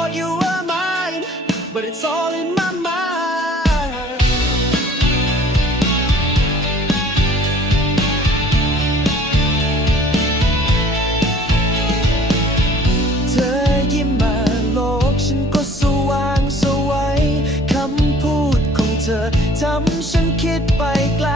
thought you were mine, but it's all in my mind. เธอยิ้มมาโลกฉันก็สว่างสวัยคำพูดของเธอทำฉันคิดไปไกล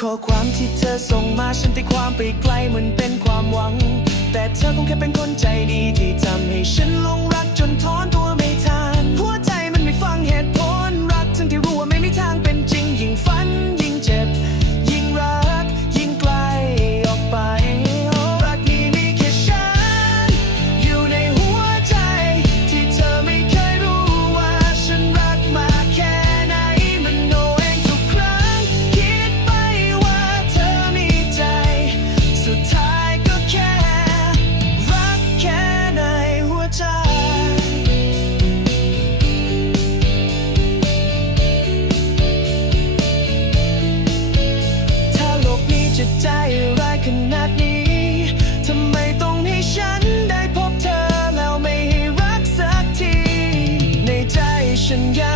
ข้อความที่เธอส่งมาฉันตีความไปไกลเหมือนเป็นความหวัง แต่เธอคงแค่เป็นคนใจดีที่ทำให้ฉันลงรักจนถอนตัวไม่ ใจร้ายขนาดนี้ ทำไมต้งให้ฉันได้พบเธอแล้วไม่รักสักที ในใจฉันยัง